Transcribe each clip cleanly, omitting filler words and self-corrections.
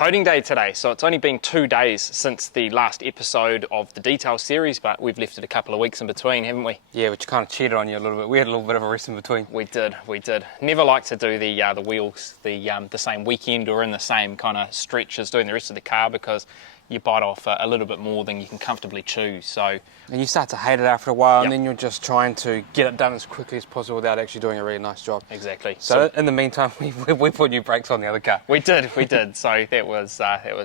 coating day today, so it's only been 2 days since the last episode of the detail series, but we've left it a couple of weeks in between, haven't we? Yeah, which kind of cheated on you a little bit. We had a little bit of a rest in between. We did. Never like to do the wheels the same weekend or in the same kind of stretch as doing the rest of the car, because you bite off a little bit more than you can comfortably chew. So, and you start to hate it after a while, and then you're just trying to get it done as quickly as possible without actually doing a really nice job. Exactly. So in the meantime, we put new brakes on the other car. We did. So that was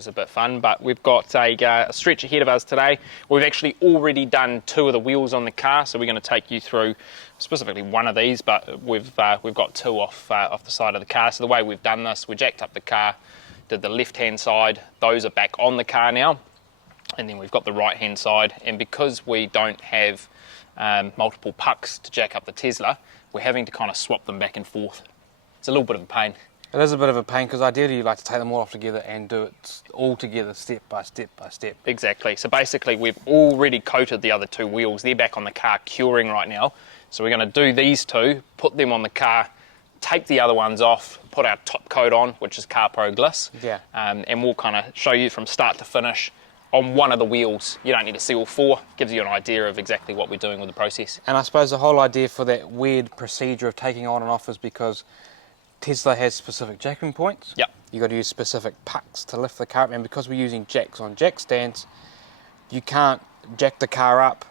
a bit fun. But we've got a stretch ahead of us today. We've actually already done 2 of the wheels on the car, so we're going to take you through specifically one of these. But we've got 2 off the side of the car. So the way we've done this, we jacked up the car, did the left-hand side. Those are back on the car now, and then we've got the right-hand side. And because we don't have multiple pucks to jack up the Tesla, we're having to kind of swap them back and forth. It's a little bit of a pain. It is a bit of a pain, because ideally you like to take them all off together and do it all together, step by step by step. Exactly. So basically we've already coated the other 2 wheels. They're back on the car curing right now. So we're going to do these 2, put them on the car, take the other ones off, put our top coat on, which is CarPro Gliss. Yeah. And we'll kind of show you from start to finish on one of the wheels. You don't need to see all 4. Gives you an idea of exactly what we're doing with the process. And I suppose the whole idea for that weird procedure of taking on and off is because Tesla has specific jacking points. Yep. You've got to use specific pucks to lift the car up, and because we're using jacks on jack stands, you can't jack the car up,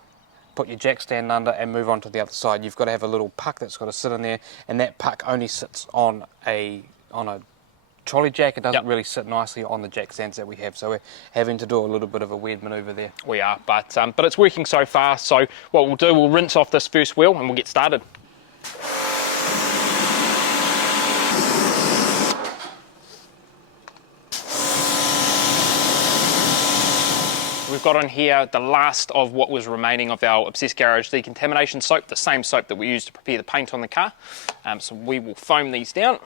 put your jack stand under and move on to the other side. You've got to have a little puck that's got to sit in there, and that puck only sits on a trolley jack. It doesn't really sit nicely on the jack stands that we have, so we're having to do a little bit of a weird manoeuvre there. We are, but it's working so far. So what we'll do, we'll rinse off this first wheel and we'll get started. We've got on here the last of what was remaining of our Obsessed Garage decontamination soap, the same soap that we used to prepare the paint on the car. So we will foam these down.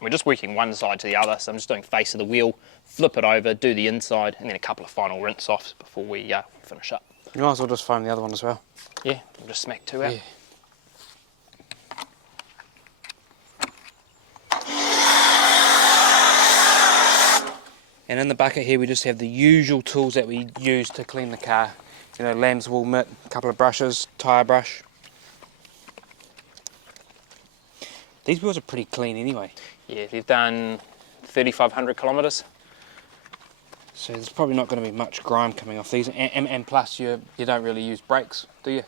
We're just working one side to the other, so I'm just doing face of the wheel, flip it over, do the inside, and then a couple of final rinse offs before we finish up. You might as well just foam the other one as well. Yeah, we'll just smack 2 out. Yeah. And in the bucket here we just have the usual tools that we use to clean the car. You know, lamb's wool mitt, a couple of brushes, tyre brush. These wheels are pretty clean anyway. Yeah, they've done 3,500 kilometres. So there's probably not going to be much grime coming off these. And plus you don't really use brakes, do you?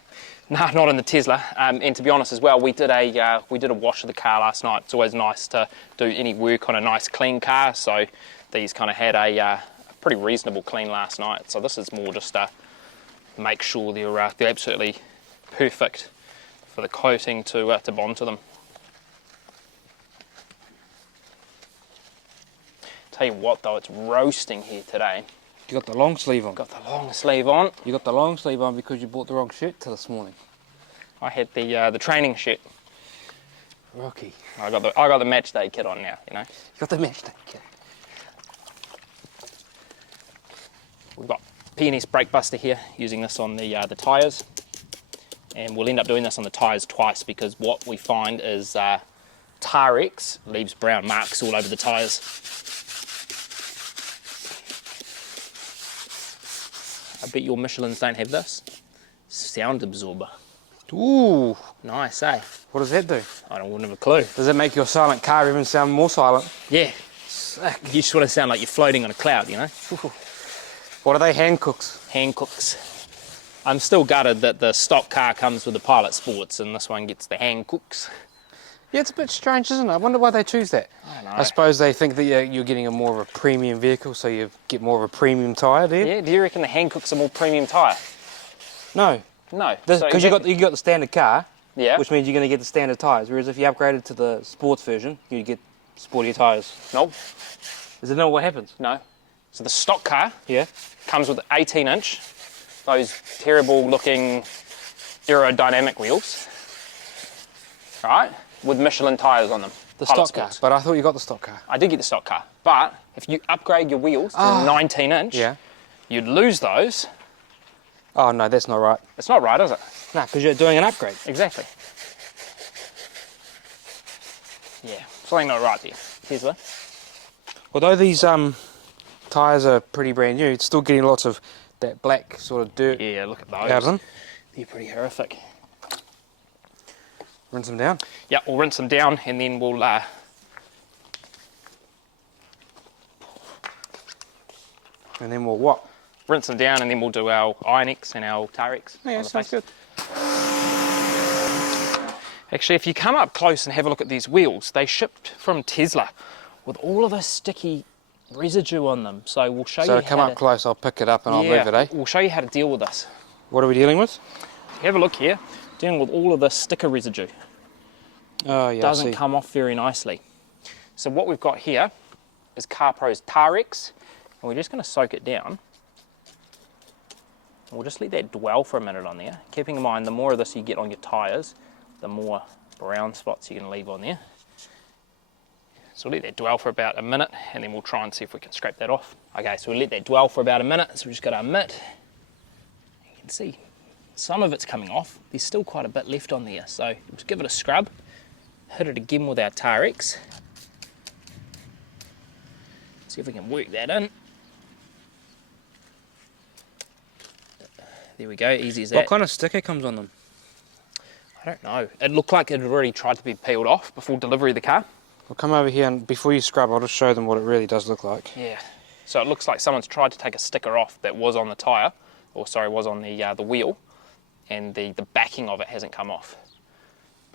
No, not in the Tesla. And to be honest as well, we did a wash of the car last night. It's always nice to do any work on a nice clean car. So these kind of had a pretty reasonable clean last night. So this is more just to make sure they're absolutely perfect for the coating to bond to them. Tell you what though, it's roasting here today. You got the long sleeve on. Got the long sleeve on. You got the long sleeve on because you bought the wrong shirt to this morning. I had the training shirt. Rocky. I got the match day kit on now, you know. You got the match day kit. We've got P&S Brake Buster here, using this on the tyres, and we'll end up doing this on the tyres twice, because what we find is TarX leaves brown marks all over the tyres. I bet your Michelins don't have this. Sound absorber. Ooh, nice, eh? What does that do? I wouldn't have a clue. Does it make your silent car even sound more silent? Yeah. Sick. You just want to sound like you're floating on a cloud, you know? What are they, hand cooks? Hand cooks. I'm still gutted that the stock car comes with the Pilot Sports and this one gets the hand cooks. Yeah, it's a bit strange, isn't it? I wonder why they choose that. I don't know. I suppose they think that you're getting a more of a premium vehicle, so you get more of a premium tyre, do you? Yeah, do you reckon the hand cooks are more premium tyre? No. No. Because you got the standard car, yeah, which means you're going to get the standard tyres, whereas if you upgraded to the sports version, you'd get sportier tyres. Nope. Is that not what happens? No. So the stock car, yeah, comes with 18-inch, those terrible looking aerodynamic wheels, right, with Michelin tyres on them. The stock car, but I thought you got the stock car. I did get the stock car, but if you upgrade your wheels to 19-inch, yeah, you'd lose those. Oh no, that's not right. It's not right, is it? No, because you're doing an upgrade. Exactly. Yeah, Something not right there. Tesla. Although these tyres are pretty brand new, it's still getting lots of that black sort of dirt Yeah, look at out of those. them. They're pretty horrific. Rinse them down. Yeah, we'll rinse them down and then we'll And then we'll what? rinse them down and then we'll do our IronX and our TarX. Yeah, sounds good. Actually, if you come up close and have a look at these wheels, they shipped from Tesla with all of this sticky residue on them. So we'll show you So come up close, I'll pick it up and I'll move it, eh? We'll show you how to deal with this. What are we dealing with? Have a look here, dealing with all of this sticker residue. Oh yeah, Doesn't come off very nicely. So what we've got here is CarPro's TarX, and we're just going to soak it down. We'll just let that dwell for a minute on there, keeping in mind the more of this you get on your tyres, the more brown spots you're going to leave on there. So we'll let that dwell for about a minute and then we'll try and see if we can scrape that off. Okay, so we'll let that dwell for about a minute, so we've just got our mitt. You can see some of it's coming off. There's still quite a bit left on there, so we'll just give it a scrub, hit it again with our TarX. See if we can work that in. There we go, easy as that. What kind of sticker comes on them? I don't know. It looked like it had already tried to be peeled off before delivery of the car. Well, come over here and before you scrub, I'll just show them what it really does look like. Yeah. So it looks like someone's tried to take a sticker off that was on the tyre, or sorry, was on the wheel, and the backing of it hasn't come off.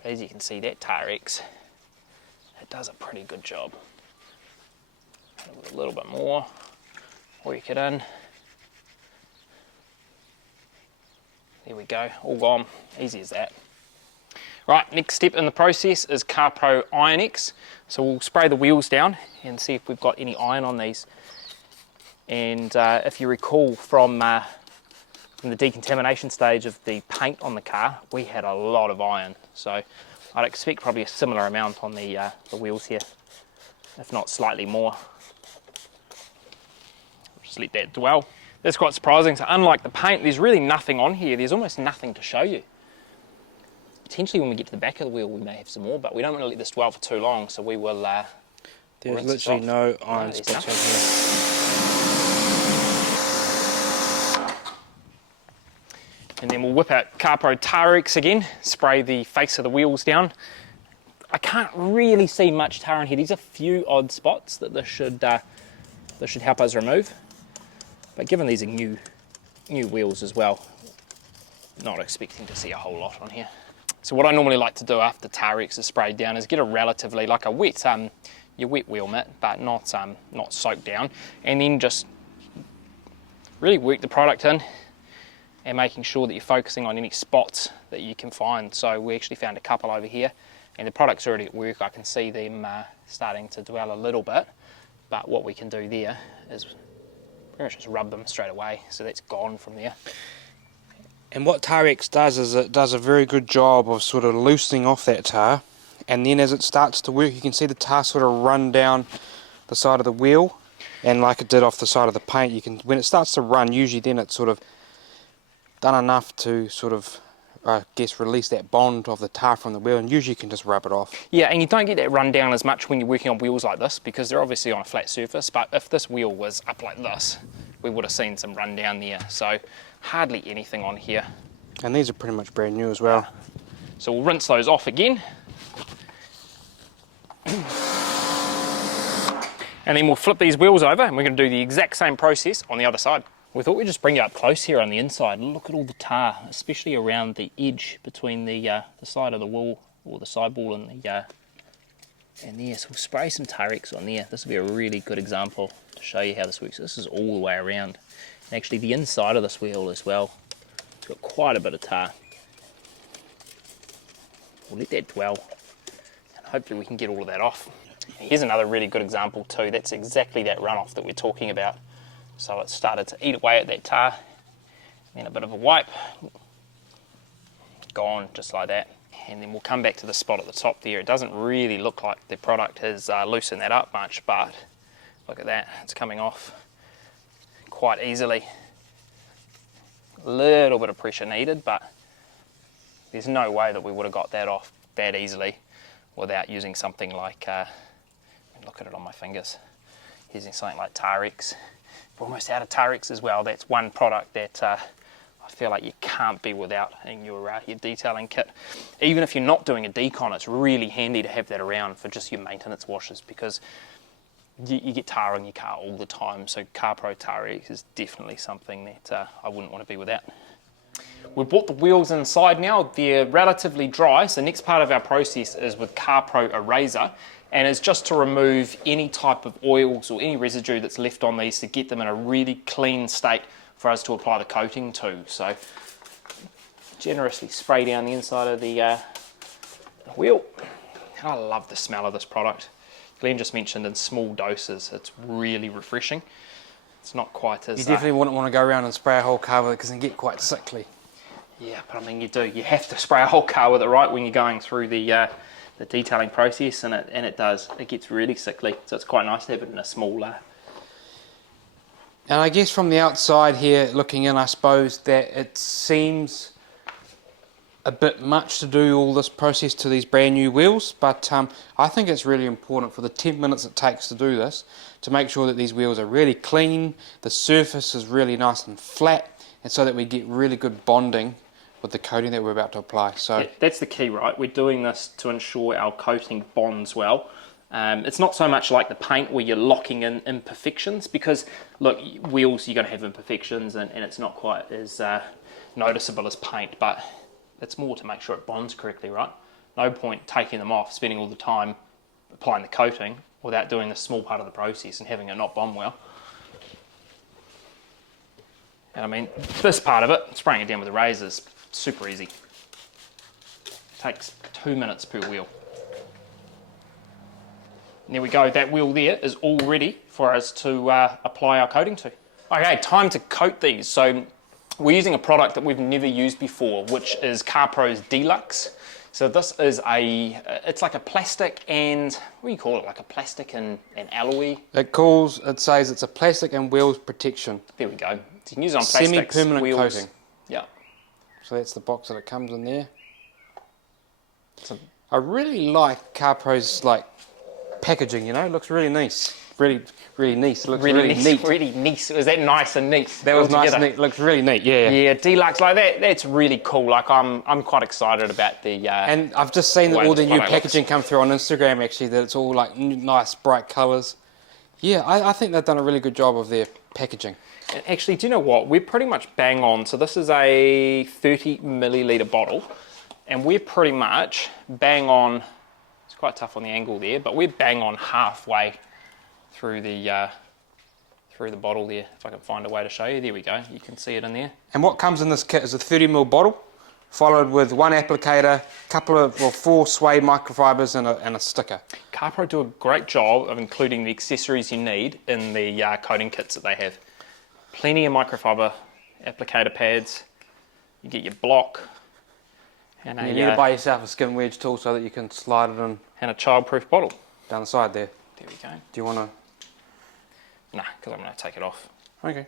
But as you can see, that TarX, it does a pretty good job. A little bit more, work it in. There we go, all gone, easy as that. Right, next step in the process is CarPro IronX. So we'll spray the wheels down and see if we've got any iron on these. And if you recall from the decontamination stage of the paint on the car, we had a lot of iron. So I'd expect probably a similar amount on the wheels here, if not slightly more. Just let that dwell. That's quite surprising. So unlike the paint, there's really nothing on here. There's almost nothing to show you. Potentially when we get to the back of the wheel, we may have some more, but we don't want to let this dwell for too long, so we will There's literally no iron spots on here. And then we'll whip out CarPro TarX again, spray the face of the wheels down. I can't really see much tar in here. There's a few odd spots that this should help us remove. But given these are new wheels as well, not expecting to see a whole lot on here. So what I normally like to do after TarX is sprayed down is get a relatively, like a wet, your wet wheel mitt, but not soaked down, and then just really work the product in and making sure that you're focusing on any spots that you can find. So we actually found a couple over here, and the product's already at work. I can see them starting to dwell a little bit, but what we can do there is pretty much just rub them straight away, so that's gone from there. And what TarX does is it does a very good job of sort of loosening off that tar, and then as it starts to work you can see the tar sort of run down the side of the wheel, and like it did off the side of the paint, you can, when it starts to run, usually then it's sort of done enough to sort of I guess release that bond of the tar from the wheel, and usually you can just rub it off. Yeah, and you don't get that run down as much when you're working on wheels like this because they're obviously on a flat surface, but if this wheel was up like this, we would have seen some run down there. So hardly anything on here. And these are pretty much brand new as well. So we'll rinse those off again. And then we'll flip these wheels over and we're going to do the exact same process on the other side. We thought we'd just bring you up close here on the inside. Look at all the tar, especially around the edge between the side of the wheel, or the sidewall and there. So we'll spray some TarX on there. This will be a really good example to show you how this works. This is all the way around. And actually the inside of this wheel as well, it's got quite a bit of tar. We'll let that dwell and hopefully we can get all of that off. Here's another really good example too. That's exactly that runoff that we're talking about. So it started to eat away at that tar, then a bit of a wipe, gone just like that. And then we'll come back to the spot at the top there. It doesn't really look like the product has loosened that up much, but look at that, it's coming off quite easily. A little bit of pressure needed, but there's no way that we would have got that off that easily without using something like look at it on my fingers, using something like TarX. We're almost out of TarX as well. That's one product that I feel like you can't be without in your detailing kit. Even if you're not doing a decon, it's really handy to have that around for just your maintenance washes, because you get tar on your car all the time. So CarPro TarX is definitely something that I wouldn't want to be without. We've brought the wheels inside now. They're relatively dry, so the next part of our process is with CarPro Eraser, and it's just to remove any type of oils or any residue that's left on these to get them in a really clean state for us to apply the coating to. So generously spray down the inside of the wheel. I love the smell of this product. Glenn just mentioned in small doses, it's really refreshing. It's not quite as... You definitely wouldn't want to go around and spray a whole car with it because it can get quite sickly. Yeah, but I mean, you do. You have to spray a whole car with it, right, when you're going through the detailing process, and it does. It gets really sickly, so it's quite nice to have it in a smaller. And I guess from the outside here, looking in, I suppose that it seems a bit much to do all this process to these brand new wheels, but I think it's really important for the 10 minutes it takes to do this to make sure that these wheels are really clean, the surface is really nice and flat, and so that we get really good bonding with the coating that we're about to apply. So yeah, that's the key, right? We're doing this to ensure our coating bonds well. It's not so much like the paint where you're locking in imperfections, because look, wheels, you're going to have imperfections, and it's not quite as noticeable as paint, but it's more to make sure it bonds correctly, right? No point taking them off, spending all the time applying the coating without doing this small part of the process and having it not bond well. And I mean, this part of it, spraying it down with the razor, is super easy. Takes 2 minutes per wheel. And there we go, that wheel there is all ready for us to apply our coating to. Okay, time to coat these. So we're using a product that we've never used before, which is CarPro's DLUX. So this is it's like a plastic and, what do you call it, like a plastic and alloy? it says it's a plastic and wheels protection. There we go. So you can use it on plastics, semi-permanent wheels. coating. Yeah. So that's the box that it comes in there. So I really like CarPro's packaging, you know, it looks really nice. Really nice. It looks really neat. Really nice. Was that nice and neat? That was nice and neat. It looks really neat, yeah. Yeah, DLUX like that, that's really cool. Like I'm quite excited about the and I've just seen that all the new packaging come through on Instagram actually, that it's all like nice bright colours. Yeah, I think they've done a really good job of their packaging. And actually, do you know what? We're pretty much bang on. So this is a 30 milliliter bottle, and we're pretty much bang on. It's quite tough on the angle there, but we're bang on halfway through the bottle there. If I can find a way to show you, there we go. You can see it in there. And what comes in this kit is a 30ml bottle, followed with one applicator, four suede microfibers, and a sticker. CarPro do a great job of including the accessories you need in the coating kits that they have. Plenty of microfiber applicator pads. You get your block. And you need to buy yourself a skin wedge tool so that you can slide it in. And a child-proof bottle. Down the side there. There we go. Do you want to? Nah, because I'm going to take it off. Okay.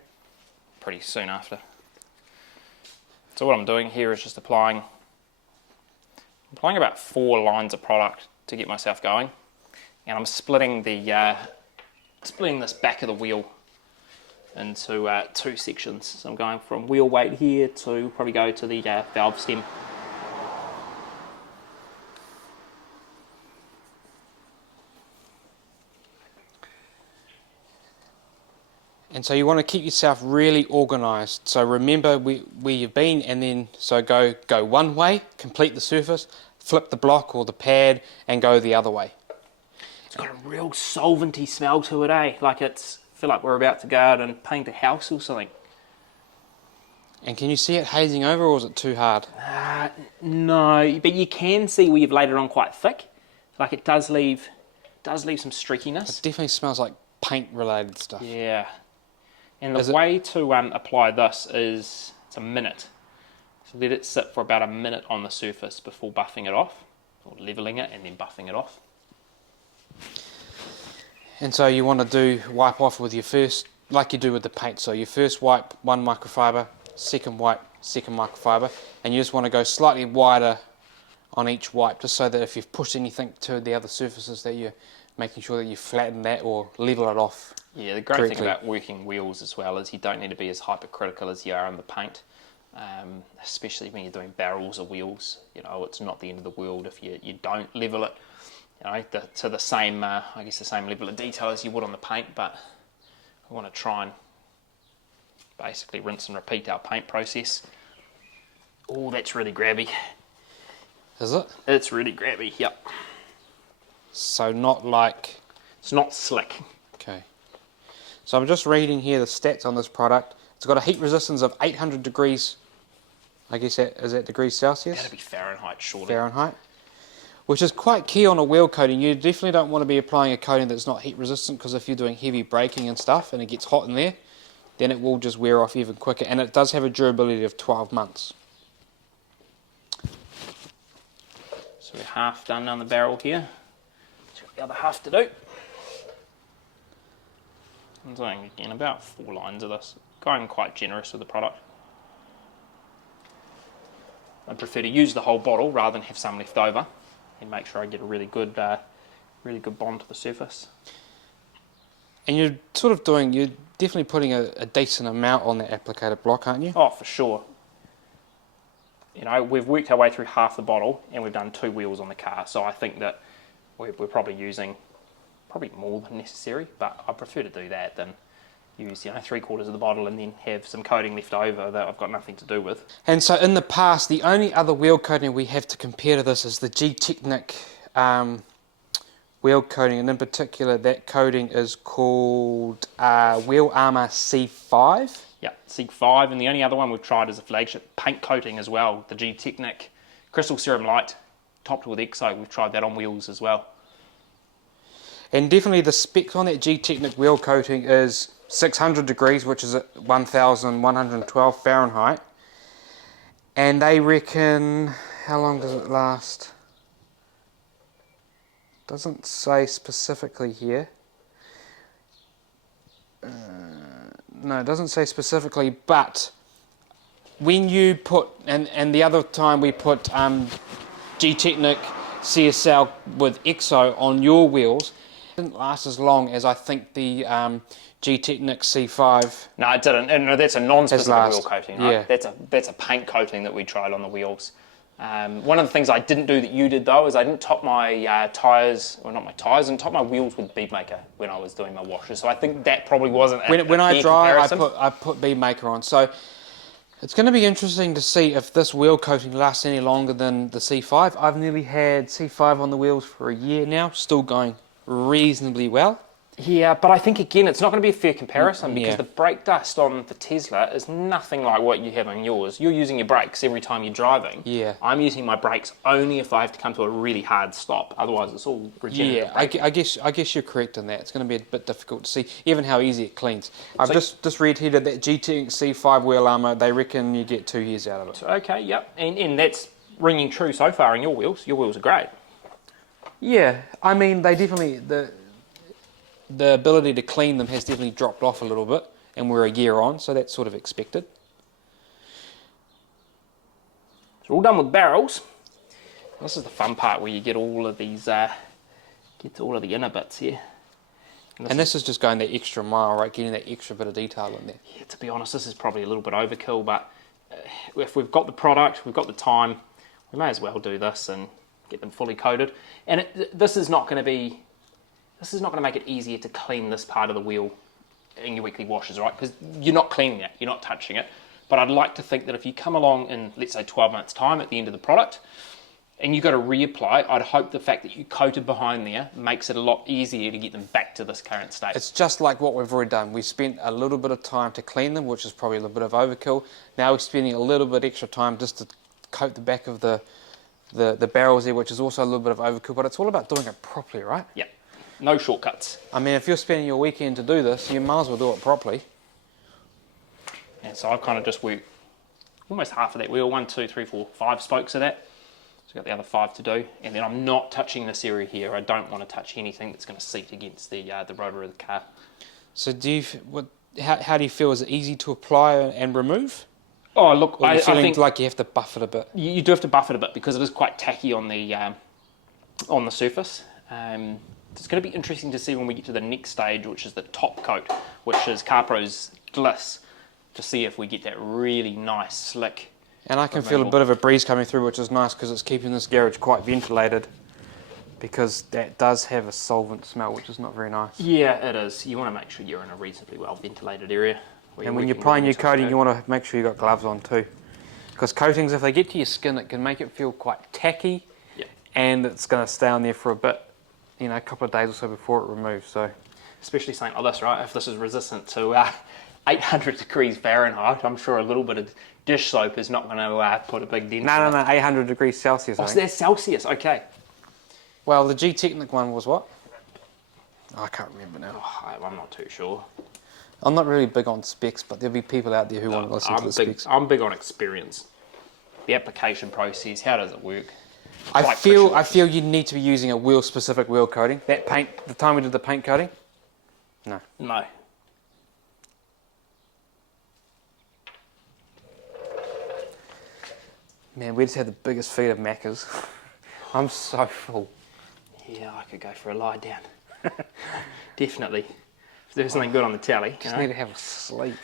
Pretty soon after. So what I'm doing here is just applying about 4 lines of product to get myself going, and I'm splitting this back of the wheel into 2 sections. So I'm going from wheel weight here to probably go to the valve stem. And so you want to keep yourself really organised. So remember where you've been, and then so go one way, complete the surface, flip the block or the pad, and go the other way. It's got a real solventy smell to it, eh? Like I feel like we're about to go out and paint a house or something. And can you see it hazing over, or is it too hard? No, but you can see where you've laid it on quite thick. Like it does leave some streakiness. It definitely smells like paint-related stuff. Yeah. And the way to apply this is it's a minute. So let it sit for about a minute on the surface before buffing it off, or leveling it and then buffing it off. And so you want to wipe off with your first, like you do with the paint. So your first wipe, 1 microfiber, second wipe, 2nd microfiber, and you just want to go slightly wider on each wipe, just so that if you've pushed anything to the other surfaces that you're making sure that you flatten that or level it off. Yeah, the great correctly. thing about working wheels as well is you don't need to be as hypercritical as you are on the paint, especially when you're doing barrels of wheels. You know, it's not the end of the world if you don't level it, you know, to the same, I guess the same level of detail as you would on the paint, but we want to try and basically rinse and repeat our paint process. Oh, that's really grabby. Is it? It's really grabby, yep. So not like... It's not slick. Okay. So I'm just reading here the stats on this product. It's got a heat resistance of 800 degrees, I guess is that degrees Celsius? That'd be Fahrenheit, surely. Fahrenheit. Which is quite key on a wheel coating. You definitely don't want to be applying a coating that's not heat resistant, because if you're doing heavy braking and stuff and it gets hot in there, then it will just wear off even quicker. And it does have a durability of 12 months. So we're half done on the barrel here. Just got the other half to do. I'm doing again about 4 lines of this. Going quite generous with the product. I prefer to use the whole bottle rather than have some left over, and make sure I get a really good bond to the surface. And you're definitely putting a decent amount on that applicator block, aren't you? Oh, for sure. You know, we've worked our way through half the bottle and we've done 2 wheels on the car, so I think that we're probably using more than necessary, but I prefer to do that than use, you know, 3/4 of the bottle and then have some coating left over that I've got nothing to do with. And so in the past, the only other wheel coating we have to compare to this is the G-Technic wheel coating, and in particular that coating is called Wheel Armour C5. Yeah, C5, and the only other one we've tried is a flagship paint coating as well, the G-Technic Crystal Serum Light, topped with EXO. We've tried that on wheels as well. And definitely the specs on that G-Technic wheel coating is 600 degrees, which is at 1112 Fahrenheit. And they reckon, how long does it last? Doesn't say specifically here. No, it doesn't say specifically, but when you put, and the other time we put G-Technic CSL with EXO on your wheels, it didn't last as long as I think the G-Technic C5. No, it didn't, and that's a non-specific wheel coating, right? Yeah. That's a paint coating that we tried on the wheels. One of the things I didn't do that you did though is I didn't top my tyres, well not my tyres, and top my wheels with Bead Maker when I was doing my washes. So I think that probably wasn't when I dry, I put Bead Maker on. So it's going to be interesting to see if this wheel coating lasts any longer than the C5. I've nearly had C5 on the wheels for a year now, still going reasonably well. Yeah, but I think again it's not going to be a fair comparison because Yeah. the brake dust on the Tesla is nothing like what you have on yours. You're using your brakes every time you're driving. Yeah. I'm using my brakes only if I have to come to a really hard stop. Otherwise, it's all regenerative. Yeah, I guess you're correct in that. It's going to be a bit difficult to see, even how easy it cleans. I've just read here that G-Technic C5 wheel armour, they reckon you get 2 years out of it. Okay, yep, and that's ringing true so far in your wheels. Your wheels are great. Yeah, I mean, they definitely, the ability to clean them has definitely dropped off a little bit, and we're a year on, so that's sort of expected. So we're all done with barrels. This is the fun part where you get all of these, get to all of the inner bits here. And this is just going that extra mile, right? Getting that extra bit of detail in there. Yeah, to be honest, this is probably a little bit overkill, but if we've got the product, we've got the time, we may as well do this and get them fully coated. And this is not going to make it easier to clean this part of the wheel in your weekly washes, right? Because you're not cleaning it, you're not touching it. But I'd like to think that if you come along in, let's say, 12 months' time at the end of the product, and you've got to reapply, I'd hope the fact that you coated behind there makes it a lot easier to get them back to this current state. It's just like what we've already done. We spent a little bit of time to clean them, which is probably a little bit of overkill. Now we're spending a little bit extra time just to coat the back of the barrels there, which is also a little bit of overkill, but it's all about doing it properly, right? Yeah, no shortcuts. I mean, if you're spending your weekend to do this, you might as well do it properly. And so I've kind of just worked almost half of that wheel, 1, 2, 3, 4, 5 spokes of that. So I've got the other 5 to do, and then I'm not touching this area here. I don't want to touch anything that's going to seat against the rotor of the car. So how do you feel? Is it easy to apply and remove? Oh, look, Or I think think like you have to buff it a bit. you do have to buff it a bit because it is quite tacky on the surface. It's going to be interesting to see when we get to the next stage, which is the top coat, which is CarPro's Gliss, to see if we get that really nice, slick. And I can feel a bit of a breeze coming through, which is nice because it's keeping this garage quite ventilated, because that does have a solvent smell, which is not very nice. Yeah, it is. You want to make sure you're in a reasonably well ventilated area. And when you're applying your coating, you want to make sure you've got gloves on too. Because coatings, if they get to your skin, it can make it feel quite tacky, and it's going to stay on there for a bit, you know, a couple of days or so before it removes. So, especially something like this, right? If this is resistant to 800 degrees Fahrenheit, I'm sure a little bit of dish soap is not going to put a big dent. No, 800 degrees Celsius. Oh, so that's Celsius, okay. Well, the G-Technic one was what? Oh, I can't remember now. Oh, I'm not too sure. I'm not really big on specs, but there'll be people out there who want to listen to the specs. I'm big on experience. The application process, how does it work? I feel you need to be using a wheel-specific wheel coating. That paint, the time we did the paint coating, no. No. Man, we just had the biggest feed of Maccas. I'm so full. Yeah, I could go for a lie down. Definitely. If there's something good on the tally. Just need to have a sleep.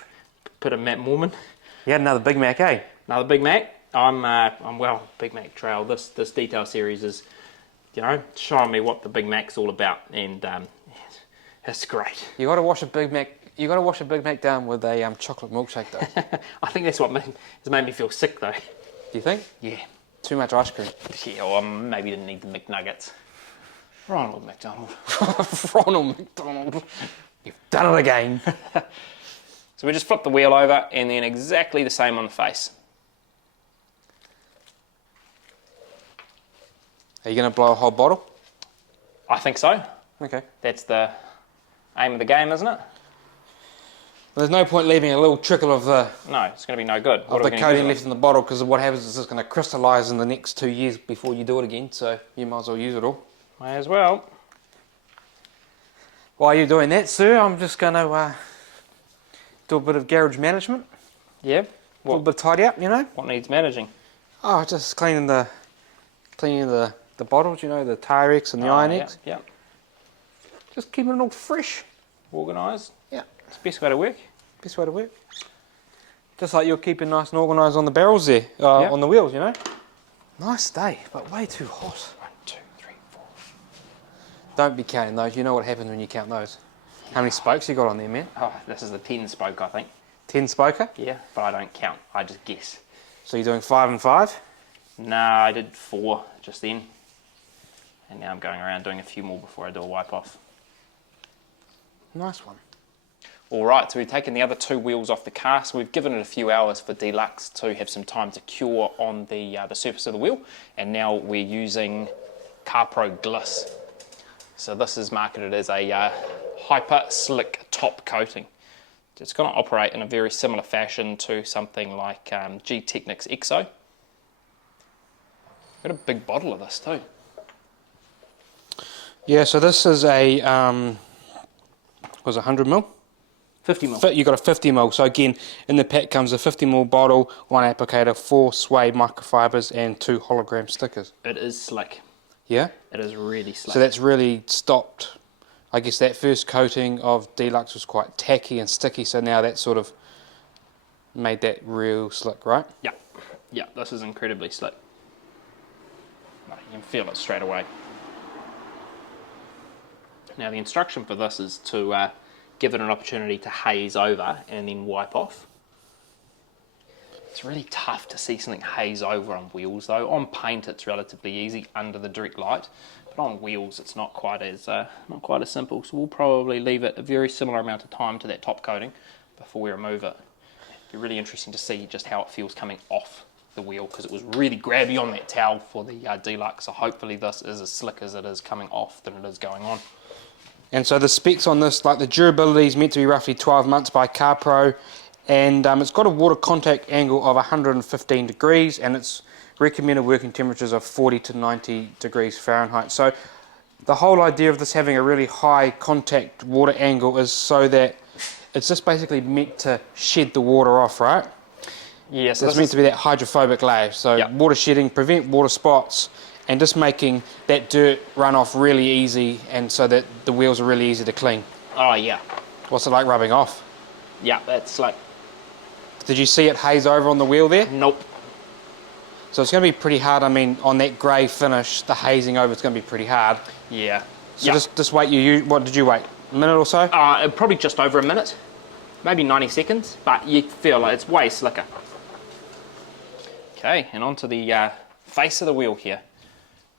Put a Matt Mormon. You had another Big Mac, eh? Another Big Mac. I'm well, Big Mac Trail. This detail series is, you know, showing me what the Big Mac's all about, and it's great. You got to wash a Big Mac. You got to wash a Big Mac down with a chocolate milkshake, though. I think that's what has made me feel sick, though. Do you think? Yeah. Too much ice cream. Yeah, or maybe didn't need the McNuggets. Ronald McDonald. Ronald McDonald. You've done it again. So we just flip the wheel over, and then exactly the same on the face. Are you going to blow a whole bottle? I think so. Okay. That's the aim of the game, isn't it? There's no point leaving a little trickle of the No, it's going to be no good. of the coating left in the bottle, because what happens is it's going to crystallise in the next 2 years before you do it again, so you might as well use it all. May as well. While you're doing that, sir, I'm just going to do a bit of garage management. Yeah. A little bit of tidy up, you know. What needs managing? Oh, just cleaning the bottles, you know, the TarX and the IronX. Yeah. Just keeping it all fresh. Organised. Yeah. It's the best way to work. Best way to work. Just like you're keeping nice and organised on the barrels there, on the wheels, you know. Nice day, but way too hot. 1, 2, 3, 4. Don't be counting those. You know what happens when you count those. How many spokes you got on there, man? Oh, this is the 10 spoke, I think. 10 spoker? Yeah, but I don't count. I just guess. So you're doing 5 and 5? Nah, I did 4 just then. And now I'm going around doing a few more before I do a wipe off. Nice one. Alright, so we've taken the other 2 wheels off the car, so we've given it a few hours for DLUX to have some time to cure on the surface of the wheel, and now we're using CarPro Gliss. So this is marketed as a hyper slick top coating. It's going to operate in a very similar fashion to something like G-Technic's EXO. Got a big bottle of this too. Yeah, so this is a, was it 100ml? 50ml. You got a 50ml. So again, in the pack comes a 50ml bottle, 1 applicator, 4 suede microfibers, and 2 hologram stickers. It is slick. Yeah? It is really slick. So that's really stopped. I guess that first coating of DLUX was quite tacky and sticky, so now that sort of made that real slick, right? Yeah. Yeah, this is incredibly slick. You can feel it straight away. Now the instruction for this is to give it an opportunity to haze over and then wipe off. It's really tough to see something haze over on wheels though. On paint it's relatively easy under the direct light, but on wheels it's not quite as simple. So we'll probably leave it a very similar amount of time to that top coating before we remove it. It'll be really interesting to see just how it feels coming off the wheel, because it was really grabby on that towel for the DLUX, so hopefully this is as slick as it is coming off than it is going on. And so the specs on this, like the durability is meant to be roughly 12 months by CarPro, and it's got a water contact angle of 115 degrees, and it's recommended working temperatures of 40 to 90 degrees Fahrenheit. So the whole idea of this having a really high contact water angle is so that it's just basically meant to shed the water off, right? Yes, So it's meant to be that hydrophobic layer. So water shedding, prevent water spots, and just making that dirt run off really easy, and so that the wheels are really easy to clean. Oh yeah. What's it like rubbing off? Yeah, that's like... Did you see it haze over on the wheel there? Nope. So it's going to be pretty hard. I mean, on that grey finish, the hazing over it's going to be pretty hard. Yeah. So just wait. What did you wait? A minute or so? Probably just over a minute, maybe 90 seconds, but you feel like it's way slicker. Okay, and onto the face of the wheel here.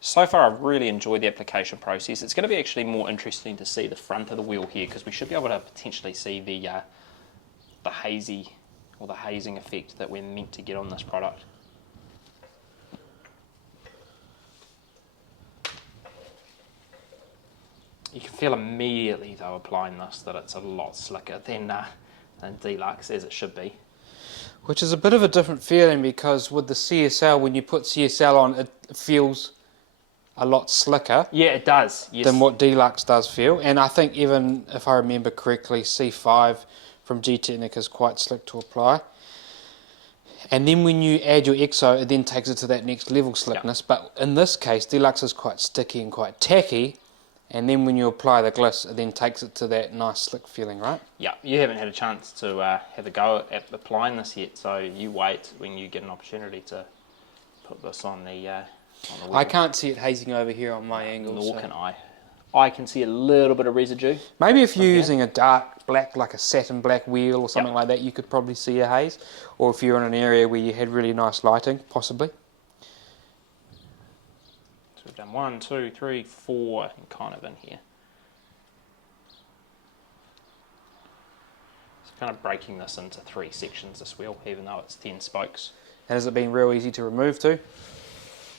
So far I've really enjoyed the application process. It's going to be actually more interesting to see the front of the wheel here, because we should be able to potentially see the hazy or the hazing effect that we're meant to get on this product. You can feel immediately though applying this that it's a lot slicker than Deluxe, as it should be. Which is a bit of a different feeling, because with the CSL, when you put CSL on, it feels a lot slicker. Yeah, it does. Yes. Than what Deluxe does feel. And I think even, if I remember correctly, C5 from G-Technic is quite slick to apply. And then when you add your EXO, it then takes it to that next level slickness. Yep. But in this case, Deluxe is quite sticky and quite tacky. And then when you apply the Gliss, it then takes it to that nice slick feeling, right? Yeah, you haven't had a chance to have a go at applying this yet, so you wait when you get an opportunity to put this on the wheel. I can't see it hazing over here on my angle. Nor can I. I can see a little bit of residue. Maybe if you're using a dark black, like a satin black wheel or something like that, you could probably see a haze. Or if you're in an area where you had really nice lighting, possibly. So we've done 1, 2, 3, 4, and kind of in here. It's kind of breaking this into 3 sections, this wheel, even though it's 10 spokes. And has it been real easy to remove too?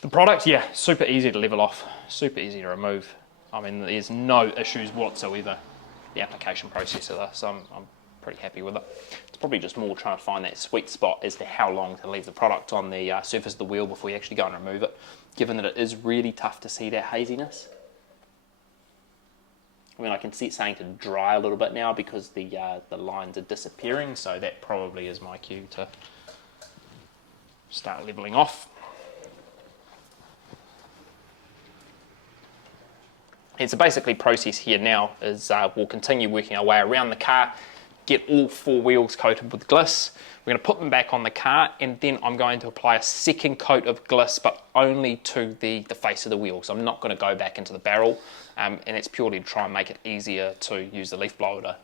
The product, yeah, super easy to level off, super easy to remove. I mean, there's no issues whatsoever. The application process of this, I'm pretty happy with it. It's probably just more trying to find that sweet spot as to how long to leave the product on the surface of the wheel before you actually go and remove it, given that it is really tough to see that haziness. I mean, I can see it starting to dry a little bit now because the lines are disappearing, so that probably is my cue to start leveling off. And so basically process here now is we'll continue working our way around the car, get all 4 wheels coated with Gliss. We're going to put them back on the car, and then I'm going to apply a second coat of Gliss, but only to the face of the wheel. So I'm not going to go back into the barrel, and it's purely to try and make it easier to use the leaf blower to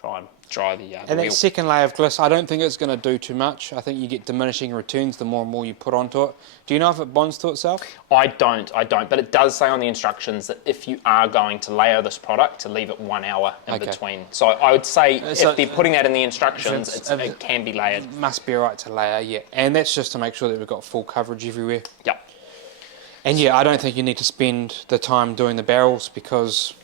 try and dry the wheel. And that second layer of Gliss, I don't think it's going to do too much. I think you get diminishing returns the more and more you put onto it. Do you know if it bonds to itself? I don't, but it does say on the instructions that if you are going to layer this product, to leave it 1 hour in between. So I would say if they're putting that in the instructions, it can be layered. It must be alright to layer, yeah. And that's just to make sure that we've got full coverage everywhere. Yep. And yeah, I don't think you need to spend the time doing the barrels, because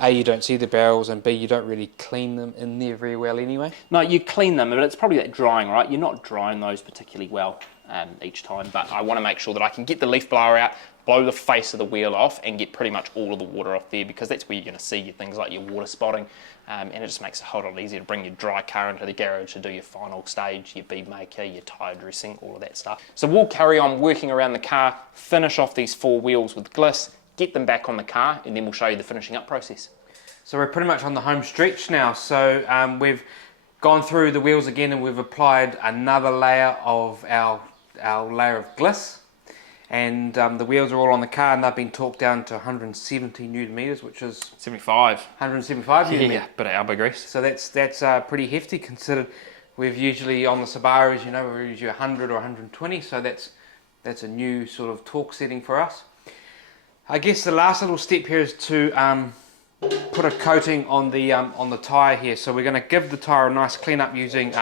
A, you don't see the barrels, and B, you don't really clean them in there very well anyway. No, you clean them, but it's probably that drying, right? You're not drying those particularly well each time, but I want to make sure that I can get the leaf blower out, blow the face of the wheel off, and get pretty much all of the water off there, because that's where you're going to see things like your water spotting, and it just makes it a whole lot easier to bring your dry car into the garage to do your final stage, your bead maker, your tyre dressing, all of that stuff. So we'll carry on working around the car, finish off these 4 wheels with Gliss, get them back on the car, and then we'll show you the finishing up process. So we're pretty much on the home stretch now. So we've gone through the wheels again, and we've applied another layer of our layer of Gliss. And the wheels are all on the car, and they've been torqued down to 170 Newton meters, which is 75. 175 Newton meters. Yeah, bit of elbow grease. So that's pretty hefty, considered we've usually on the Subaru, as you know, we're usually 100 or 120. So that's a new sort of torque setting for us. I guess the last little step here is to put a coating on the tyre here. So we're going to give the tyre a nice clean up using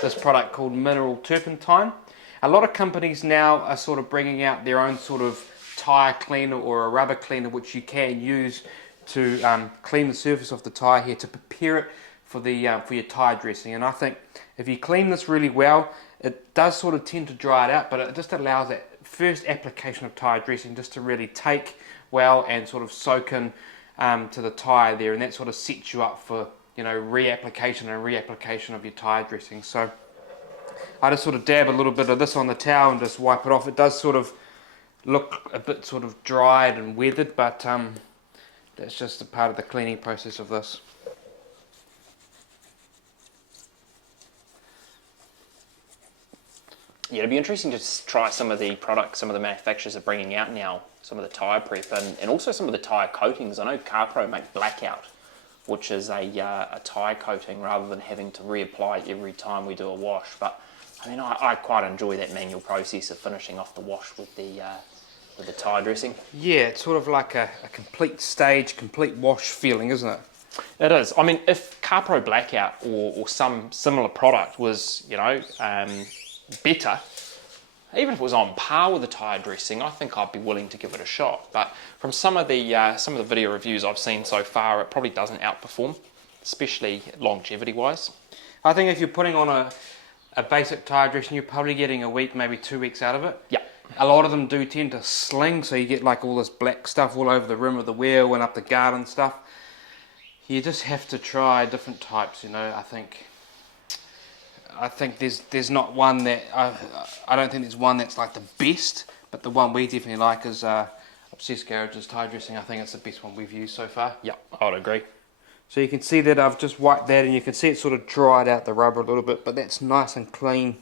this product called mineral turpentine. A lot of companies now are sort of bringing out their own sort of tyre cleaner or a rubber cleaner, which you can use to clean the surface of the tyre here to prepare it for your tyre dressing. And I think if you clean this really well, it does sort of tend to dry it out, but it just allows that first application of tyre dressing just to really take well and sort of soak in to the tyre there, and that sort of sets you up for, you know, reapplication and reapplication of your tyre dressing. So I just sort of dab a little bit of this on the towel and just wipe it off. It does sort of look a bit sort of dried and weathered, but that's just a part of the cleaning process of this. Yeah, it'd be interesting to try some of the products some of the manufacturers are bringing out now, some of the tyre prep and also some of the tyre coatings. I know CarPro make Blackout, which is a tyre coating rather than having to reapply every time we do a wash. But I mean, I quite enjoy that manual process of finishing off the wash with the tyre dressing. Yeah, it's sort of like a complete stage, complete wash feeling, isn't it? It is. I mean, if CarPro Blackout or some similar product was, you know, better, even if it was on par with the tyre dressing, I think I'd be willing to give it a shot. But from some of the video reviews I've seen so far, it probably doesn't outperform, especially longevity-wise. I think if you're putting on a basic tyre dressing, you're probably getting a week, maybe 2 weeks out of it. Yeah. A lot of them do tend to sling, so you get like all this black stuff all over the rim of the wheel and up the guard and stuff. You just have to try different types, you know. I think there's not one that I don't think there's one that's like the best, but the one we definitely like is Obsessed Garage's tyre dressing. I think it's the best one we've used so far. Yeah, I would agree. So you can see that I've just wiped that, and you can see it sort of dried out the rubber a little bit, but that's nice and clean.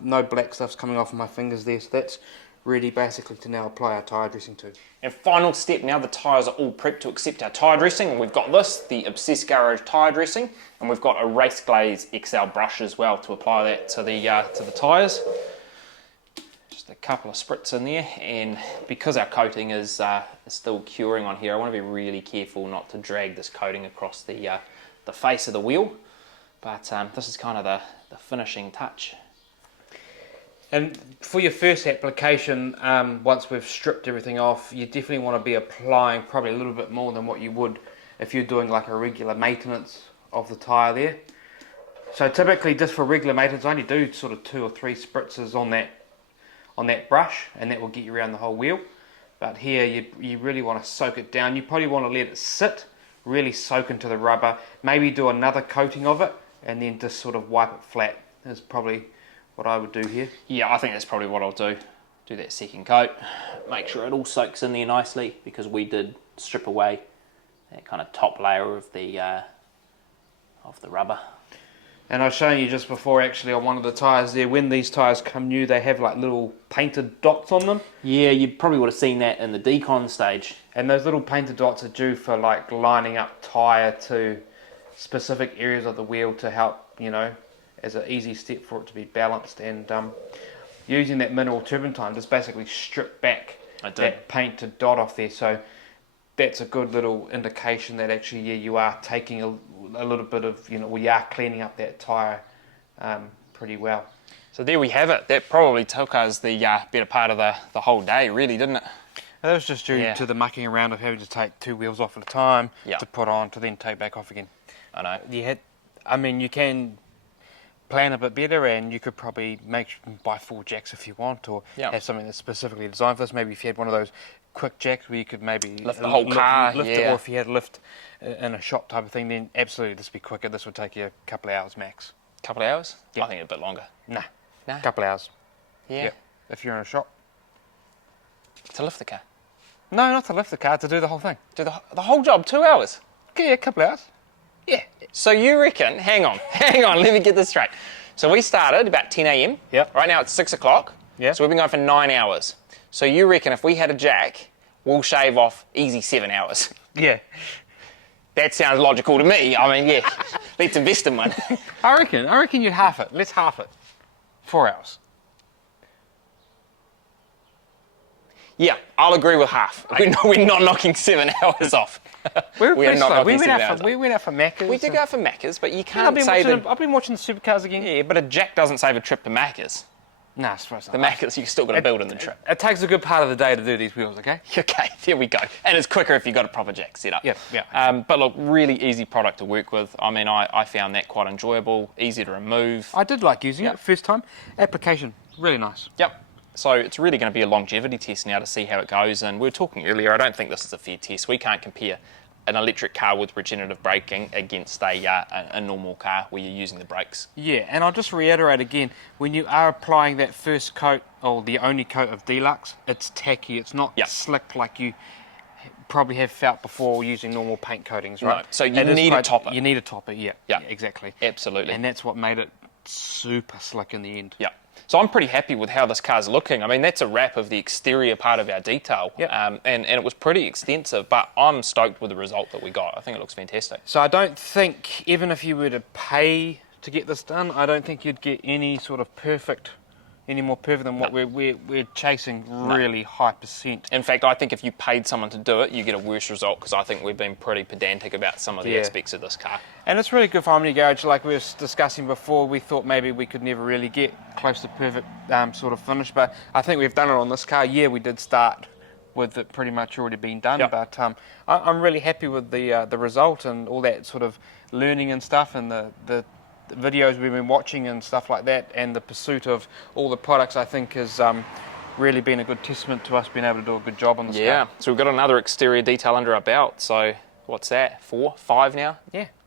No black stuff's coming off my fingers there, so that's ready basically to now apply our tyre dressing to. And final step, now the tyres are all prepped to accept our tyre dressing, and we've got this, the Obsessed Garage tyre dressing, and we've got a Race Glaze XL brush as well to apply that to the tyres. Just a couple of spritz in there, and because our coating is still curing on here, I want to be really careful not to drag this coating across the face of the wheel, but this is kind of the finishing touch. And for your first application, once we've stripped everything off, you definitely want to be applying probably a little bit more than what you would if you're doing like a regular maintenance of the tyre there. So typically just for regular maintenance, I only do sort of 2 or 3 spritzes on that brush, and that will get you around the whole wheel. But here you really want to soak it down. You probably want to let it sit, really soak into the rubber, maybe do another coating of it, and then just sort of wipe it flat is probably what I would do here. Yeah, I think that's probably what I'll do. Do that second coat, make sure it all soaks in there nicely, because we did strip away that kind of top layer of the rubber. And I was showing you just before actually on one of the tyres there, when these tyres come new, they have like little painted dots on them. Yeah, you probably would have seen that in the decon stage. And those little painted dots are due for like lining up tyre to specific areas of the wheel to help, you know, as an easy step for it to be balanced. And using that mineral turpentine just basically strip back that painted dot off there. So that's a good little indication that actually, yeah, you are taking a little bit of, you know, we are cleaning up that tyre pretty well. So there we have it. That probably took us the better part of the whole day, really, didn't it? That was just due to the mucking around of having to take 2 wheels off at a time to put on to then take back off again. I know. You can plan a bit better, and you could probably buy 4 jacks if you want, or have something that's specifically designed for this. Maybe if you had one of those quick jacks where you could maybe lift the whole car, lift it, or if you had a lift in a shop type of thing, then absolutely this would be quicker. This would take you a couple of hours max. Couple of hours? Yeah. I think a bit longer. Nah. A couple of hours. Yeah. Yep. If you're in a shop. To lift the car? No, not to lift the car, to do the whole thing. Do the whole job, 2 hours? Okay, yeah, a couple of hours. Yeah. So you reckon, hang on, let me get this straight. So we started about 10 a.m. Yep. Right now it's 6 o'clock. Yeah. So we've been going for 9 hours. So you reckon if we had a jack, we'll shave off easy 7 hours? Yeah. That sounds logical to me. I mean, yeah, let's invest in one. I reckon you'd half it. Let's half it. 4 hours. Yeah, I'll agree with half. We're not knocking 7 hours off. We are not knocking 7 hours off. We went out for Macca's. We did go out for Macca's, but you can't say that... I've been watching the supercars again. Yeah, but a jack doesn't save a trip to Macca's. Nah, I suppose not. The Macca's, you've still got to build in the trip. It takes a good part of the day to do these wheels, okay? Okay, there we go. And it's quicker if you've got a proper jack set up. Yeah. But look, really easy product to work with. I mean, I found that quite enjoyable, easy to remove. I did like using it first time. Application, really nice. Yep. So it's really going to be a longevity test now to see how it goes. And we were talking earlier, I don't think this is a fair test. We can't compare an electric car with regenerative braking against a normal car where you're using the brakes. Yeah, and I'll just reiterate again, when you are applying that first coat, or the only coat of Deluxe, it's tacky, it's not slick like you probably have felt before using normal paint coatings, right? No, so you need a topper. You need a topper, yeah, exactly. Absolutely. And that's what made it super slick in the end. Yeah. So I'm pretty happy with how this car's looking. I mean, that's a wrap of the exterior part of our detail, and it was pretty extensive, but I'm stoked with the result that we got. I think it looks fantastic. So I don't think, even if you were to pay to get this done, I don't think you'd get any sort of any more perfect than what we're chasing really high percent. In fact, I think if you paid someone to do it, you get a worse result, because I think we've been pretty pedantic about some of the aspects of this car. And it's really good for Omni Garage. Like we were discussing before, we thought maybe we could never really get close to perfect sort of finish, but I think we've done it on this car. Yeah, we did start with it pretty much already been done, but I'm really happy with the result and all that sort of learning and stuff, and the videos we've been watching and stuff like that, and the pursuit of all the products, I think has really been a good testament to us being able to do a good job on this car. Yeah, so we've got another exterior detail under our belt. So what's that, 4, 5 now?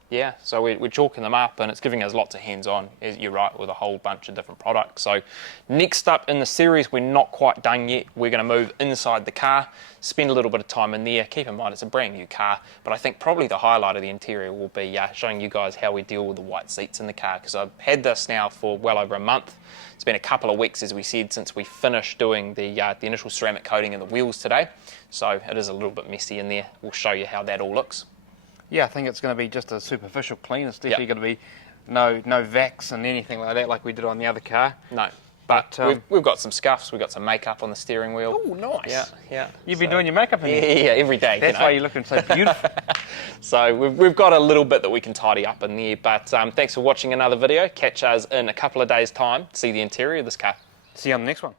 Yeah, so we're chalking them up, and it's giving us lots of hands-on, you're right, with a whole bunch of different products. So next up in the series, we're not quite done yet. We're going to move inside the car, spend a little bit of time in there. Keep in mind, it's a brand new car, but I think probably the highlight of the interior will be showing you guys how we deal with the white seats in the car, because I've had this now for well over a month. It's been a couple of weeks, as we said, since we finished doing the initial ceramic coating in the wheels today. So it is a little bit messy in there. We'll show you how that all looks. Yeah, I think it's going to be just a superficial clean. It's definitely going to be no vacs and anything like that, like we did on the other car. No, but we've got some scuffs. We've got some makeup on the steering wheel. Oh, nice. Yeah. You've been doing your makeup in there? Yeah, every day. That's why you're looking so beautiful. So we've got a little bit that we can tidy up in there. But thanks for watching another video. Catch us in a couple of days' time to see the interior of this car. See you on the next one.